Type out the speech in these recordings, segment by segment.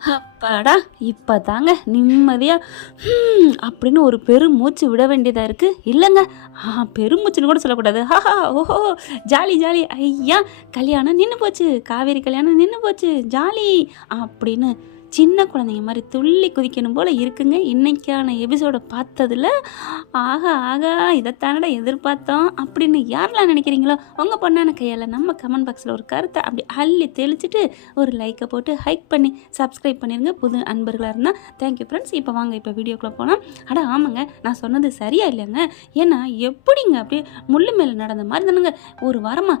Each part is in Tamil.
அப்பாடா இப்போ தாங்க நிம்மதியாக அப்படின்னு ஒரு பெருமூச்சு விட வேண்டியதாக இருக்குது. இல்லைங்க, பெருமூச்சுன்னு கூட சொல்லக்கூடாது. ஹாஹா ஓஹோ ஜாலி ஜாலி, ஐயா கல்யாணம் நின்று போச்சு, காவேரி கல்யாணம் நின்று போச்சு, ஜாலி அப்படின்னு சின்ன குழந்தைங்க மாதிரி துள்ளி குதிக்கணும் போல் இருக்குங்க. இன்றைக்கான எபிசோடை பார்த்ததில் ஆகா ஆகா இதைத்தானடா எதிர்பார்த்தோம் அப்படின்னு யாரெல்லாம் நினைக்கிறீங்களோ உங்கள் பொண்ணான கையால் நம்ம கமெண்ட் பாக்ஸில் ஒரு கருத்தை அப்படி அள்ளி தெளிச்சுட்டு ஒரு லைக்கை போட்டு ஹைக் பண்ணி சப்ஸ்கிரைப் பண்ணிடுங்க. புது அன்பர்களாக இருந்தால் தேங்க்யூ ஃப்ரெண்ட்ஸ். இப்போ வாங்க இப்போ வீடியோக்குள்ளே போனால். ஆமாங்க, நான் சொன்னது சரியா இல்லைங்க? ஏன்னா எப்படிங்க அப்படியே முள்ளு மேலே நடந்த மாதிரி தானுங்க ஒரு வாரமாக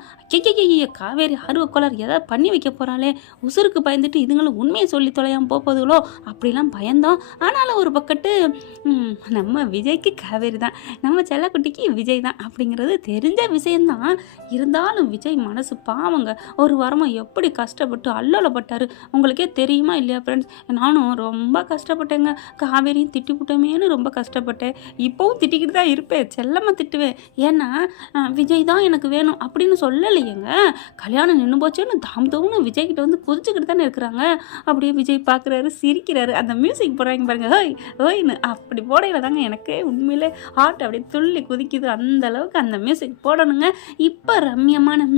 ஐய காவேரி ஆர்வக்கோளார் ஏதாவது பண்ணி வைக்க போகிறாளே, உசுருக்கு பயந்துட்டு இதுங்களும் உண்மையை சொல்லி தொலையாமல் போகுதுகளோ அப்படிலாம் பயந்தோம். ஆனாலும் ஒரு பக்கத்து நம்ம விஜய்க்கு காவேரி தான், நம்ம செல்லக்குட்டிக்கு விஜய் தான் அப்படிங்கிறது தெரிஞ்ச விஷயந்தான். இருந்தாலும் விஜய் மனசு பாவங்க, ஒரு வாரமாக எப்படி கஷ்டப்பட்டு அல்லோலப்பட்டார் உங்களுக்கே தெரியுமா இல்லையா ஃப்ரெண்ட்ஸ்? நானும் ரொம்ப கஷ்டப்பட்டேங்க, காவேரியும் திட்டிவிட்டோமேனு ரொம்ப கஷ்டப்பட்டேன். இப்போவும் திட்டிக்கிட்டு தான் இருப்பேன், செல்லமாக திட்டுவேன். ஏன்னா விஜய் தான் எனக்கு வேணும் அப்படின்னு சொல்லலையேங்க. கல்யாணம் நின்று போச்சேன்னு தாம்தோன்னு விஜய்கிட்ட வந்து குதிச்சுக்கிட்டு தானே இருக்கிறாங்க. அப்படியே விஜய் பார்க்குறாரு, சிரிக்கிறாரு, அந்த மியூசிக் போடுறாங்க பாருங்க, ஹோய் ஹோய்னு அப்படி போடையில் தாங்க எனக்கு உண்மையிலே ஹார்ட் அப்படியே துள்ளி குதிக்குது. அந்த அளவுக்கு அந்த மியூசிக் போடணுங்க. இப்போ ரம்யமான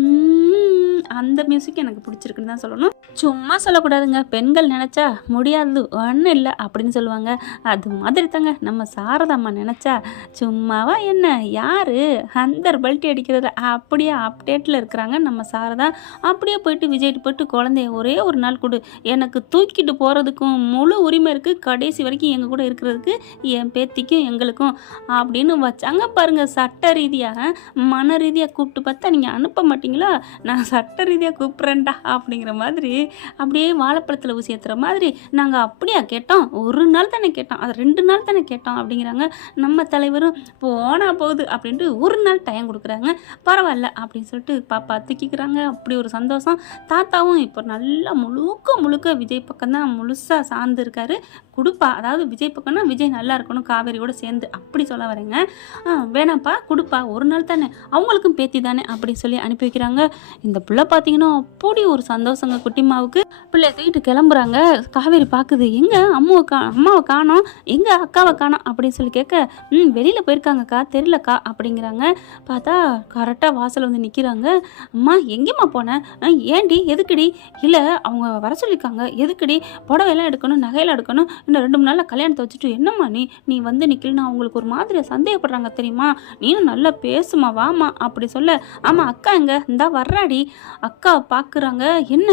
அந்த மியூசிக் எனக்கு பிடிச்சிருக்குன்னு தான் சொல்லணும். சும்மா சொல்லக்கூடாதுங்க, பெண்கள் நினச்சா முடியாது ஒன்றும் இல்லை அப்படின்னு சொல்லுவாங்க. அது மாதிரி தாங்க நம்ம சாரதாம்மா நினச்சா சும்மாவா என்ன, யார் அந்த பல்ட்டி அடிக்கிறது அப்படியே அப்டேட்டில் இருக்கிறாங்க நம்ம சாரதா. அப்படியே போயிட்டு விஜய்ட்டு போயிட்டு குழந்தைய ஒரே ஒரு நாள் கொடு, எனக்கு தூக்கிட்டு போகிறதுக்கும் முழு உரிமை இருக்குது, கடைசி வரைக்கும் எங்கள் கூட இருக்கிறதுக்கு என் பேத்திக்கும் எங்களுக்கும் அப்படின்னு வச்சாங்க பாருங்க. சட்ட ரீதியாக மன ரீதியாக கூப்பிட்டு பார்த்தா நீங்கள் அனுப்ப மாட்டிங்களா, நான் சட்ட ரீதியாக கூப்பிட்றேன்டா அப்படிங்கிற மாதிரி அப்படியே வாழைப்பழத்தில் ஊசி ஏற்றுற மாதிரி நாங்கள் அப்படியா கேட்டோம், ஒரு நாள் தானே கேட்டோம், அது 2 நாள் தானே கேட்டோம் அப்படிங்கிறாங்க. நம்ம தலைவரும் போனால் போகுது அப்படின்ட்டு ஒரு நாள் டைம் கொடுக்குறாங்க. பரவாயில்ல அப்படின்னு சொல்லிட்டு பாப்பா தூக்கிக்கிறாங்க. அப்படி ஒரு சந்தோஷம். தாத்தாவும் இப்போ நல்லா முழுக்க விஜய் பக்கம் தான் முழுசாக சார்ந்து இருக்காரு. கொடுப்பா, அதாவது விஜய் பக்கம்னா விஜய் நல்லா இருக்கணும் காவேரியோட சேர்ந்து அப்படி சொல்ல வரேங்க. வேணாப்பா கொடுப்பா, ஒரு நாள் தானே, அவங்களுக்கும் பேத்தி தானே அப்படி சொல்லி அனுப்பி வைக்கிறாங்க. இந்த பிள்ளை பார்த்தீங்கன்னா அப்படி ஒரு சந்தோஷங்க. குட்டிமாவுக்கு பிள்ளை தூக்கிட்டு கிளம்புறாங்க. காவேரி பார்க்குது, எங்கே அம்மாவை காணோம், எங்கே அக்காவை காணோம் அப்படின்னு சொல்லி கேட்க, வெளியில் போயிருக்காங்கக்கா தெரியலக்கா அப்படிங்கிறாங்க. பார்த்தா கரெக்டாக வாசல் வந்து நிற்கிறாங்க. அம்மா எங்கேம்மா போனேன், ஏண்டி எதுக்குடி, இல்லை அவங்க வர சொல்லியிருக்காங்க, எதுக்குடி, புடவையெல்லாம் எடுக்கணும், நகையெல்லாம் எடுக்கணும், இன்னும் 2 3 நாளில் கல்யாணத்தை வச்சுட்டு என்னம்மா நீ வந்து நிற்கலன்னு அவங்களுக்கு ஒரு மாதிரியாக சந்தேகப்படுறாங்க தெரியுமா, நீனும் நல்லா பேசுமா வாமா அப்படி சொல்ல, ஆமாம் அக்கா எங்க இந்தா வர்றாடி, அக்காவை பார்க்குறாங்க. என்ன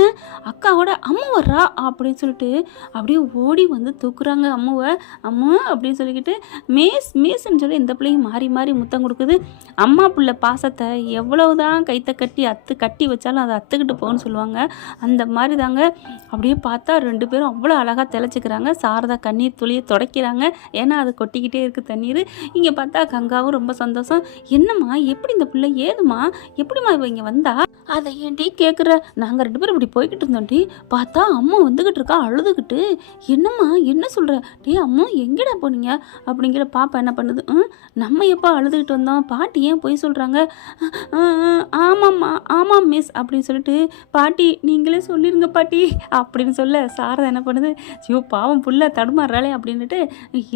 அக்காவோட அம்மா வர்றா அப்படின்னு சொல்லிட்டு அப்படியே ஓடி வந்து தூக்குறாங்க அம்முவை. அம்மா அப்படின்னு சொல்லிக்கிட்டு மேஸ்ன்னு சொல்லி இந்த பிள்ளையும் மாறி மாறி முத்தம் கொடுக்குது. அம்மா பிள்ளை பாசத்தை எவ்வளவுதான் கட்டி வச்சாலும் அதை அத்துக்கிட்டு போகணும்னு சொல்லுவாங்க. அந்த மாதிரி தாங்க. அப்படியே பார்த்தா 2 பேரும் அவ்வளோ அழகாக தெளிச்சிக்கிறாங்க. சாரதா கண்ணீர் துளியை துடைக்கிறாங்க, ஏன்னா அது கொட்டிக்கிட்டே இருக்குது தண்ணீர். இங்கே பார்த்தா கங்காவும் ரொம்ப சந்தோஷம். என்னம்மா எப்படி இந்த பிள்ளை, ஏதுமா எப்படிம்மா இவ இங்கே வந்தா, அதை ஏன்டி கேட்குற, நாங்கள் 2 பேரும் இப்படி போய்கிட்டு இருந்தோம்டி, பார்த்தா அம்மா வந்துக்கிட்டு இருக்கா அழுதுகிட்டு. என்னம்மா என்ன சொல்கிற, அம்மா எங்கடா போனீங்க அப்படிங்கிற. பாப்பா என்ன பண்ணுது, நம்ம எப்போ அழுதுகிட்டு வந்தோம், பாட்டி ஏன் போய் சொல்கிறாங்க, ஆமாம்மா ஆமாம் மிஸ் அப்படின்னு சொல்லிட்டு, பாட்டி நீங்களே சொல்லிடுங்க பாட்டி அப்படின்னு சொல்ல, சாரதா என்ன பண்ணுது, ஐயோ பாவம் புள்ள தடுமாறுறாளே அப்படின்ட்டு,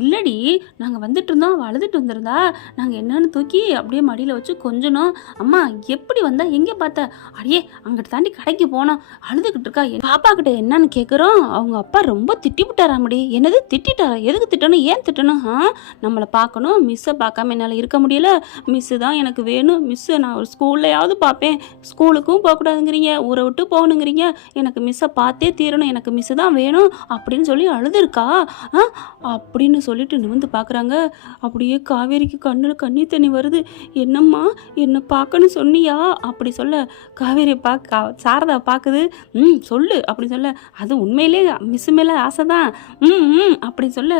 இல்லடி நாங்கள் வந்துட்டு இருந்தோம், அவள் அழுதுட்டு வந்திருந்தா, நாங்கள் என்னன்னு தூக்கி அப்படியே மடியில் வச்சு கொஞ்சணும். அம்மா எப்படி வந்தா, எங்கே பார்த்த, அடியே அங்கிட்டு தாண்டி கடைக்கு போனோம், அழுதுகிட்டு இருக்கா. பாப்பா கிட்ட என்னன்னு கேட்குறோம், அவங்க அப்பா ரொம்ப திட்டி விட்டாராமடி. என்னது திட்டாரா, எதுக்கு திட்டணும், ஏன் திட்டணும், நம்மளை பார்க்கணும், மிஸ்ஸை பார்க்காம என்னால் இருக்க முடியல, மிஸ்ஸு தான் எனக்கு வேணும், மிஸ்ஸு நான் ஒரு ஸ்கூல்லையாவது பார்ப்பேன், ஸ்கூலுக்கும் போகக்கூடாதுங்கிறீங்க, ஊரை விட்டு போகணுங்கிறீங்க, எனக்கு மிஸ்ஸை பார்த்தே தீரணும், எனக்கு மிஸ்ஸு தான் வேணும் அப்படின்னு சொல்லி அழுதுருக்கா அப்படின்னு சொல்லிட்டு நிமிந்து பார்க்குறாங்க. அப்படியே காவேரிக்கு கண்ணில் கண்ணீர் தண்ணி வருது. என்னம்மா என்னை பார்க்கணும் சொன்னியா அப்படி சொல்ல, காவேரி சாரதா பார்க்குது. சொல்லு அப்படின்னு சொல்ல, அது உண்மையிலே மிஸ் மேலே ஆசை தான் அப்படின்னு சொல்ல,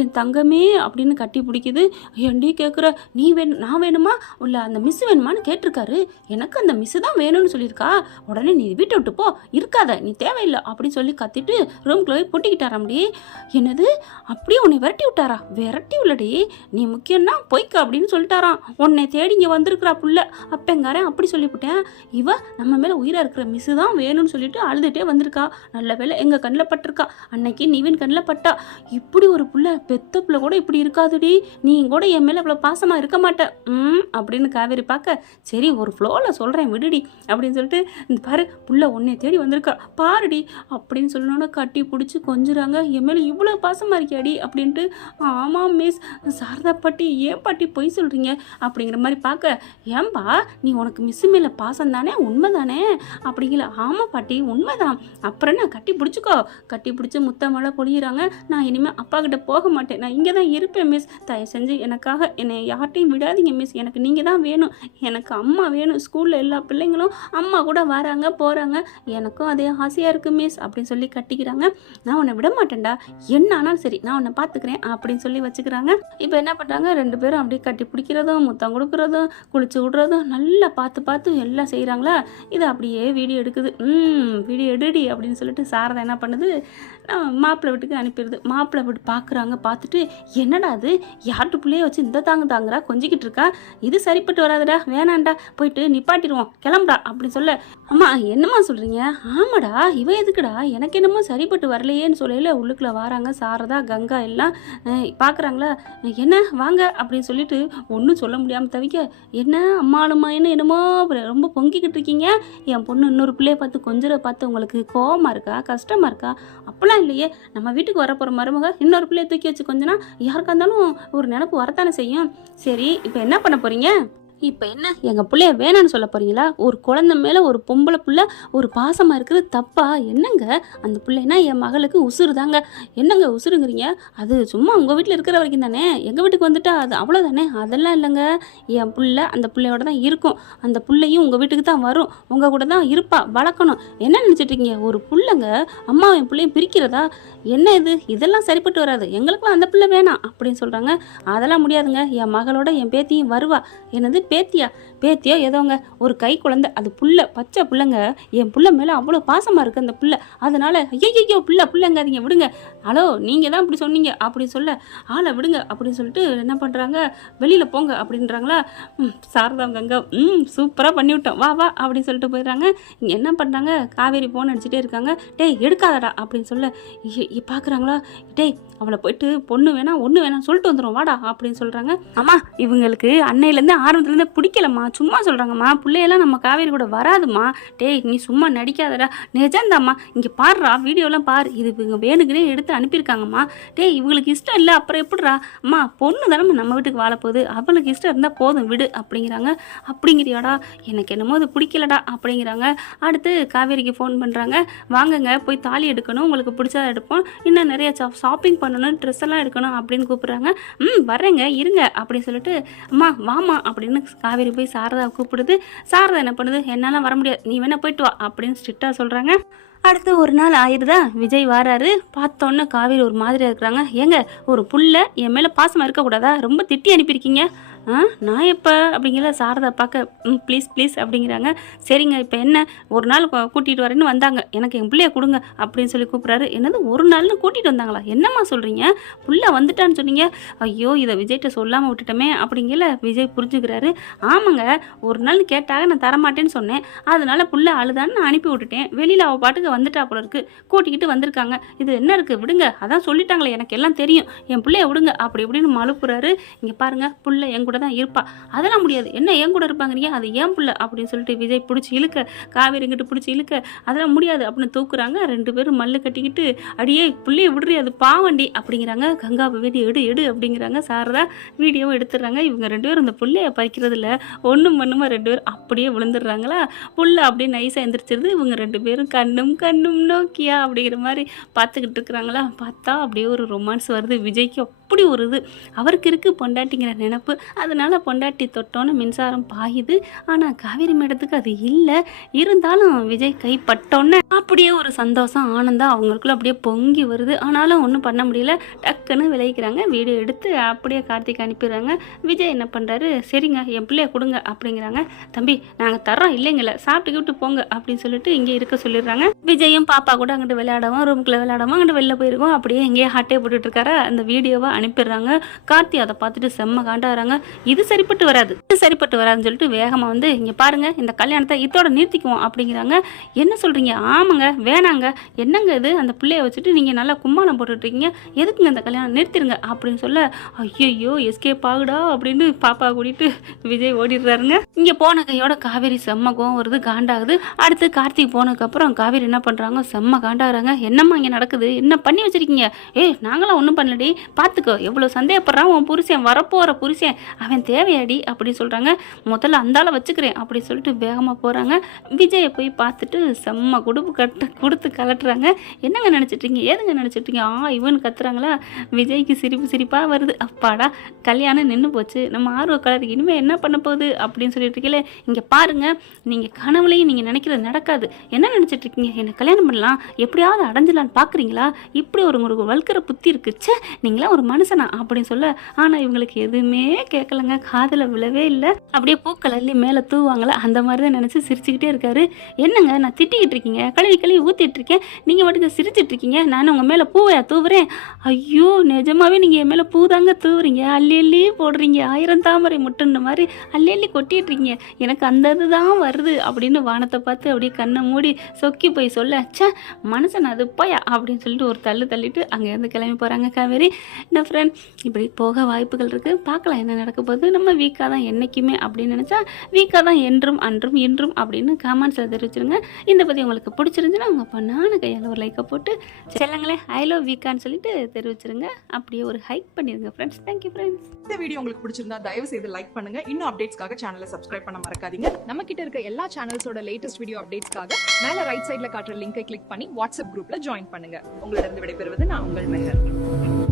என் தங்கமே அப்படின்னு கட்டி பிடிக்குது. ஏன்டி கேட்குற, நீ வேணும் நான் வேணுமா இல்லை அந்த மிஸ் வேணுமான்னு கேட்டிருக்காரு, எனக்கு அந்த மிஸ் தான் வேணும்னு சொல்லியிருக்கா, உடனே நீ வீட்டை விட்டு போ, இருக்காத நீ தேவையில்லை அப்படின்னு சொல்லி கத்திட்டு ரூம்குள்ளே போய் பொட்டிக்கிட்டாராம்டி. என்னது அப்படியே உன்னை விரட்டி விட்டாரா? விரட்டி உள்ளடி, நீ முக்கியம்னா போய்க்க அப்படின்னு சொல்லிட்டாராம். உன்னை தேடி இங்கே வந்திருக்கிறா புள்ள. அப்பங்காரன் அப்படி சொல்லிவிட்டேன். இவ நம்ம மேலே உயிராக இருக்கிற மிஸ்ஸு தான் வேணும்னு சொல்லிட்டு அழுதுகிட்டே வந்திருக்கா. நல்ல வேலை எங்கள் கண்ணில் பட்டிருக்கா. அன்னைக்கு நிவின் கண்ணில் பட்டா. இப்படி ஒரு புள்ள, பெத்த புள்ள கூட இப்படி இருக்காதுடி. நீ கூட என் மேலே இவ்வளோ பாசமாக இருக்க மாட்டேன் அப்படின்னு காவேரி பார்க்க, சரி ஒரு ஃப்ளோவில் சொல்கிறேன் விடுடி அப்படின்னு சொல்லிட்டு, இந்த பாரு புள்ள உன்னை தேடி வந்திருக்கா பாருடி அப்படின்னு சொல்லணுன்னா கட்டி பிடிச்சி கொஞ்சுறாங்க. என் மேலே இவ்வளோ பாசமாக இருக்கியாடி அப்படின்ட்டு. ஆமாம் மிஸ், சாரதா பாட்டி ஏன் பாட்டி பொய் சொல்கிறீங்க அப்படிங்கிற மாதிரி பார்க்க, ஏன்பா நீ உனக்கு மிஸ் மேலே பாசம் தானே, உண்மை தானே அப்படிங்கல. ஆமாம் பாட்டி உண்மைதான். அப்புறம் நான் கட்டி பிடிச்சிக்கோ. கட்டி பிடிச்சி முத்தமழை பொழியிறாங்க. நான் இனிமேல் அப்பா கிட்ட போக மாட்டேன், நான் இங்கே தான் இருப்பேன் மிஸ். தயவு செஞ்சு எனக்காக என்னை யார்ட்டையும் விடாதீங்க மிஸ். எனக்கு நீங்கள் தான் வேணும், எனக்கு அம்மா வேணும். ஸ்கூலில் எல்லா பிள்ளைங்களும் அம்மா கூட வராங்க போகிறாங்க, எனக்கும் அதே ஆசையாக இருக்குது மிஸ் அப்படின்னு சொல்லி கட்டிக்கிறாங்க. நான் உன்னை விட மாட்டேன்டா, என்ன ஆனாலும் சரி நான் உன்னை பார்த்துக்கிறேன் அப்படின்னு சொல்லி வச்சுக்கிறாங்க. இப்போ என்ன பண்ணுறாங்க, ரெண்டு பேரும் அப்படியே கட்டி பிடிக்கிறதும் முத்தம் கொடுக்குறதும் குளிச்சு விடுறதும் நல்லா பார்த்து பார்த்து எல்லாம் செய்கிறாங்களா. இது அப்படியே வீடியோ எடுக்குது. வீடியோ எடுடி அப்படின்னு சொல்லிட்டு சாரதா என்ன பண்ணுது, மாப்பிள்ளை வீட்டுக்கு அனுப்பிடுது. மாப்பிள்ளை வீட்டு பார்க்குறாங்க. பார்த்துட்டு என்னடா அது யார்ட்டு பிள்ளைய வச்சு இந்த தாங்குறா கொஞ்சிக்கிட்டு இருக்கா, இது சரிப்பட்டு வராதுடா, வேணாண்டா, போயிட்டு நிப்பாட்டிடுவோம், கிளம்புடா அப்படின்னு சொல்ல, அம்மா என்னம்மா சொல்கிறீங்க? ஆமாடா இவ எதுக்குடா, எனக்கு என்னமோ சரிப்பட்டு வரலையேன்னு சொல்லல. உள்ளுக்குள்ளே வராங்க சாரதா கங்கா எல்லாம் பார்க்குறாங்களா. என்ன வாங்க அப்படின்னு சொல்லிட்டு ஒன்றும் சொல்ல முடியாமல் தவிக்க, என்ன அம்மாளுமா என்ன என்னமோ ரொம்ப பொங்கிக்கிட்டு இருக்கீங்க, என் பொண்ணு இன்னொரு பிள்ளைய பார்த்து கொஞ்சரை பார்த்து உங்களுக்கு கோவமாக இருக்கா, கஷ்டமாக இருக்கா? அப்போலாம் இல்லையே, நம்ம வீட்டுக்கு வரப்போகிற மருமக இன்னொரு பிள்ளைய தூக்கி வச்சு கொஞ்சனா யாருக்கா இருந்தாலும் ஒரு நினப்பு வரத்தானே செய்யும். சரி இப்போ என்ன பண்ண போகிறீங்க? இப்போ என்ன எங்கள் பிள்ளைய வேணான்னு சொல்ல போகிறீங்களா? ஒரு குழந்தை மேலே ஒரு பொம்பளை பிள்ளை ஒரு பாசமாக இருக்கிறது தப்பா? என்னங்க அந்த பிள்ளைனா என் மகளுக்கு உசுறு தாங்க. என்னங்க உசுருங்கிறீங்க? அது சும்மா உங்கள் வீட்டில் இருக்கிற வரைக்கும் தானே, எங்கள் வீட்டுக்கு வந்துட்டா அது அவ்வளோதானே. அதெல்லாம் இல்லைங்க, என் பிள்ளை அந்த பிள்ளையோட தான் இருக்கும், அந்த பிள்ளையும் உங்கள் வீட்டுக்கு தான் வரும், உங்கள் கூட தான் இருப்பா, வளர்க்கணும். என்ன நினச்சிட்ருக்கீங்க? ஒரு பிள்ளைங்க அம்மாவும் என் பிள்ளையும் பிரிக்கிறதா? என்ன இது, இதெல்லாம் சரிப்பட்டு வராது, எங்களுக்குலாம் அந்த பிள்ளை வேணாம் அப்படின்னு சொல்கிறாங்க. அதெல்லாம் முடியாதுங்க, என் மகளோட என் பேத்தியும் வருவா. என்னது பேத்தியா ஏதோங்க, ஒரு கை குழந்தை, அது புள்ள, பச்சை பிள்ளைங்க, என் புள்ள மேலே அவ்வளோ பாசமாக இருக்குது அந்த புள்ள. அதனால ஐயோ பிள்ளைங்காதீங்க விடுங்க, ஹலோ நீங்கள் தான் இப்படி சொன்னீங்க அப்படி சொல்ல, ஆளை விடுங்க அப்படின்னு சொல்லிட்டு என்ன பண்ணுறாங்க, வெளியில் போங்க அப்படின்றாங்களா. சாரதா கங்கா சூப்பராக பண்ணிவிட்டோம், வா வா அப்படின்னு சொல்லிட்டு போயிடுறாங்க. இங்கே என்ன பண்ணுறாங்க, காவேரி ஃபோன் அடிச்சுட்டே இருக்காங்க. டேய் எடுக்காதடா அப்படின்னு சொல்ல, பார்க்குறாங்களா, டேய் அவளை போயிட்டு பொண்ணு வேணாம் ஒன்று வேணாம் சொல்லிட்டு வந்துடும் வாடா அப்படின்னு சொல்கிறாங்க. அம்மா இவங்களுக்கு அன்னையிலேருந்து ஆரம்பத்துலேருந்து பிடிக்கலம்மா, சும்மா சொல்கிறாங்கம்மா, பிள்ளையெல்லாம் நம்ம காவேரி கூட வராதுமா. டேய் நீ சும்மா நடிக்காதடா, நிஜந்தாம்மா, இங்கே பாடுறா வீடியோலாம் பாரு, இது இவங்க வேணுக்குனே எடுத்து அனுப்பியிருக்காங்கம்மா. டேய் இவங்களுக்கு இஷ்டம் இல்லை அப்புறம் எப்படிறா, அம்மா பொண்ணு தானே நம்ம வீட்டுக்கு வாழ போகுது, அவளுக்கு இஷ்டம் இருந்தால் போதும் விடு அப்படிங்கிறாங்க. அப்படிங்கிறியாடா, எனக்கு என்னமோ அது பிடிக்கலடா அப்படிங்கிறாங்க. அடுத்து காவேரிக்கு ஃபோன் பண்ணுறாங்க. வாங்குங்க போய் தாலி எடுக்கணும், உங்களுக்கு பிடிச்சா எடுப்போம், இன்னும் நிறைய ஷாப்பிங் பண்ணணும், ட்ரெஸ் எல்லாம் எடுக்கணும் அப்படின்னு கூப்பிட்றாங்க. வரேங்க இருங்க அப்படின்னு சொல்லிட்டு, அம்மா வாமா அப்படின்னு காவேரி போய் சாரதா கூப்பிடுது. சாரதா என்ன பண்ணுது, என்னால் வர முடியாது, நீ வேணா போயிட்டு வா அப்படின்னு ஸ்ட்ரிக்டாக சொல்கிறாங்க. அடுத்து ஒரு நாள் ஆயிடுதா, விஜய் வராரு. பார்த்தோன்னே காவேரி ஒரு மாதிரியாக இருக்கிறாங்க. ஏங்க ஒரு புள்ள என் மேலே பாசமாக இருக்கக்கூடாதா, ரொம்ப திட்டி அனுப்பியிருக்கீங்க. நான் எப்போ அப்படிங்கிற சாரதா பார்க்க ப்ளீஸ் ப்ளீஸ் அப்படிங்கிறாங்க. சரிங்க இப்போ என்ன, ஒரு நாள் கூட்டிகிட்டு வரேன்னு வந்தாங்க, எனக்கு என் பிள்ளைய கொடுங்க அப்படின்னு சொல்லி கூப்பிட்றாரு. என்னது ஒரு நாள்னு கூட்டிகிட்டு வந்தாங்களா, என்னம்மா சொல்கிறீங்க, புள்ள வந்துட்டான்னு சொன்னீங்க. ஐயோ இதை விஜய்கிட்ட சொல்லாமல் விட்டுட்டோமே அப்படிங்கிற விஜய் புரிஞ்சுக்கிறாரு. ஆமாங்க ஒரு நாள் கேட்டாக நான் தரமாட்டேன்னு சொன்னேன், அதனால புள்ள அழுதான்னு நான் அனுப்பி விட்டுட்டேன், வெளியில் அவள் பாட்டுக்கு வந்துட்டா போல இருக்கு, கூட்டிக்கிட்டு வந்திருக்காங்க, இது என்ன இருக்குது விடுங்க, அதான் சொல்லிட்டாங்களே எனக்கு எல்லாம் தெரியும், என் பிள்ளைய விடுங்க அப்படி இப்படின்னு மழுப்புறாரு. இங்கே பாருங்கள் புள்ள என் கூட தான் இருப்பா, அதெல்லாம் முடியாது, என்ன என் கூட இருப்பாங்க, அது ஏன் புள்ள அப்படின்னு சொல்லிட்டு விஜய் பிடிச்சி இழுக்க, காவேரி கிட்ட பிடிச்சி இழுக்க, அதெல்லாம் முடியாது அப்படின்னு தூக்குறாங்க. ரெண்டு பேரும் மல்லு கட்டிக்கிட்டு அடியே புள்ளைய விடுறி அது பாவண்டி அப்படிங்கிறாங்க. கங்காவை வேடி எடு அப்படிங்கிறாங்க. சாரதா வீடியோவும் எடுத்துடுறாங்க. இவங்க ரெண்டு பேரும் இந்த புள்ளைய பறிக்கிறதுல ஒன்றும் பண்ணுமா ரெண்டு பேரும் அப்படியே விழுந்துடுறாங்களா. புள்ள அப்படியே நைஸாக எந்திரிச்சிருது. இவங்க ரெண்டு பேரும் கண்ணும் நோக்கியா அப்படிங்கிற மாதிரி பார்த்துக்கிட்டு இருக்கிறாங்களா. பார்த்தா அப்படியே ஒரு ரொமான்ஸ் வருது. விஜய்க்கு அப்படி ஒரு இது, அவருக்கு இருக்குது பொண்டாட்டிங்கிற நினப்பு, அதனால பொண்டாட்டி தொட்டோன்னு மின்சாரம் பாயுது. ஆனால் காவேரி மேடத்துக்கு அது இல்லை. இருந்தாலும் விஜய் கைப்பட்டோன்னே அப்படியே ஒரு சந்தோஷம் ஆனந்தம் அவங்களுக்குள்ள அப்படியே பொங்கி வருது. ஆனாலும் ஒன்றும் பண்ண முடியல. டக்குன்னு விளைவிக்கிறாங்க. வீடியோ எடுத்து அப்படியே கார்த்திக் அனுப்பிடுறாங்க. விஜய் என்ன பண்ணுறாரு, சரிங்க என் பிள்ளைய கொடுங்க அப்படிங்கிறாங்க. தம்பி நாங்கள் தர்றோம் இல்லைங்கள, சாப்பிட்டுக்கிட்டு போங்க அப்படின்னு சொல்லிட்டு இங்கே இருக்க சொல்லிடுறாங்க. விஜயும் பாப்பா கூட அங்கிட்டு விளையாடவும், ரூமுக்குள்ள விளையாடவும், அங்கிட்டு வெளில போயிருக்கோம். அப்படியே எங்கேயே ஹாட்டே போட்டுட்டு இருக்காரு. அந்த வீடியோவை அனுப்பிடுறாங்க. கார்த்தி அதை பார்த்துட்டு செம்ம காண்டாகிறாங்க. இது சரிப்பட்டு வராது, இது சரிப்பட்டு வராதுன்னு சொல்லிட்டு வேகமாக வந்து இங்கே பாருங்க இந்த கல்யாணத்தை இதோட நிறுத்திக்குவோம் அப்படிங்கிறாங்க. என்ன சொல்கிறீங்க? ஆமாங்க வேணாங்க, என்னங்க இது, அந்த பிள்ளைய வச்சுட்டு நீங்கள் நல்லா கும்மாளம் போட்டுட்ருக்கீங்க, எதுக்குங்க இந்த கல்யாணம் நிறுத்திடுங்க அப்படின்னு சொல்ல, ஐயோ எஸ்கேப் ஆகுடா அப்படின்னு பாப்பா கூட்டிட்டு விஜய் ஓடிடுறாருங்க. இங்கே போன கையோட காவேரி செம்ம கோவம் வருது, காண்டாகுது. அடுத்து கார்த்திக் போனதுக்கப்புறம் காவேரி என்ன பண்ணுறாங்க, செம்ம காண்டாகிறாங்க. என்னம்மா இங்கே நடக்குது, என்ன பண்ணி வச்சிருக்கீங்க? நாங்களாம் ஒன்றும் பண்ணலடி, பார்த்துக்கோ எவ்வளோ சந்தேகப்படுறான் உன் புருஷன், வரப்போகிற புருஷன், அவன் தேவையாடி அப்படின்னு சொல்கிறாங்க. முதல்ல அந்தால வச்சுக்கிறேன் அப்படின்னு சொல்லிட்டு வேகமாக போகிறாங்க. விஜயை போய் பார்த்துட்டு செம்ம கொடுத்து கலட்டுறாங்க. என்னங்க நினச்சிட்ருக்கீங்க, ஏதுங்க நினச்சிட்ருக்கீங்க, இவன் கத்துறாங்களா. விஜய்க்கு சிரிப்பாக வருது. அப்பாடா கல்யாணம் நின்று போச்சு, நம்ம ஆர்வ கலருக்கு இனிமேல் என்ன பண்ண போகுது அப்படின்னு சொல்லிட்டு இருக்கீங்களே. இங்கே பாருங்கள், நீங்கள் கனவுலையும் நீங்கள் நினைக்கிறது நடக்காது. என்ன நினச்சிட்ருக்கீங்க, என்னை கல்யாணம் பண்ணலாம் எப்படியாவது அடைஞ்சலான்னு பார்க்குறீங்களா, இப்படி உங்களுக்கு வளர்க்குற புத்தி இருக்குச்சே, நீங்களாம் ஒரு மனுஷனா அப்படின்னு சொல்ல, ஆனால் இவங்களுக்கு எதுவுமே கேட்கலங்க, காதில் விழவே இல்லை. அப்படியே பூக்கள் அள்ளி மேலே தூவாங்களா அந்த மாதிரி தான் நினச்சி சிரிச்சுக்கிட்டே இருக்காரு. என்னங்க நான் திட்டிக்கிட்டு இருக்கீங்க, கழுவி ஊற்றிட்டு இருக்கேன், நீங்கள் மட்டும் சிரிச்சிட்டு இருக்கீங்க, நான் உங்கள் மேலே பூவையா தூவுறேன்? ஐயோ நிஜமாவே நீங்கள் என் மேலே பூ தாங்க தூவுறீங்க, அள்ளி போடுறீங்க, 1000 தாமரை முட்டுன்ற மாதிரி அள்ளி கொட்டிட்டு இருக்கீங்க, எனக்கு அந்த இதுதான் வருது அப்படின்னு வானத்தை பார்த்து அப்படியே கண்ணை மூடி சொக்கி போய் சொல்ல, ச்சே மனுஷன் அது போயா அப்படின்னு சொல்லிட்டு ஒரு தள்ளிட்டு அங்கேருந்து கிளம்பி போகிறாங்க காவேரி. என்ன ஃப்ரெண்ட், இப்படி போக வாய்ப்புகள் இருக்குது, பார்க்கலாம் என்ன நடக்க போகுது. நம்ம வீக்காக தான் என்றைக்குமே அப்படின்னு நினச்சா வீக்காக தான் என்றும் அன்றும் இன்றும் அப்படின்னு கமெண்ட்ஸில் தெரிவிச்சிருங்க. இந்த பற்றி உங்களுக்கு பிடிச்சிருந்துச்சுன்னா உங்கள் பொண்ணான கையால் ஒரு லைக்கை போட்டு செல்லங்களே ஐ லவ் வீக்கான்னு சொல்லிட்டு தெரிவிச்சிருங்க. அப்படியே ஒரு ஹைக் பண்ணிடுங்க ஃப்ரெண்ட்ஸ். Thank you friends. இந்த வீடியோ உங்களுக்கு பிடிச்சிருந்தா தயவு செய்து லைக் பண்ணுங்க. இன்னும் அப்டேட்ஸ்க்காக சேனலை சப்ஸ்கிரைப் பண்ண மறக்காதீங்க. நம்ம கிட்ட இருக்க எல்லா சேனல்ஸோட லேட்டஸ்ட் வீடியோ அப்டேட்ஸ்க்காக மேல ரைட் சைடுல காட்டுற லிங்கை கிளிக் பண்ணி வாட்ஸ்அப் குரூப்ல ஜாயின் பண்ணுங்க. உங்களிடம் விடைபெறுவது நான் உங்கள் மெஹர்.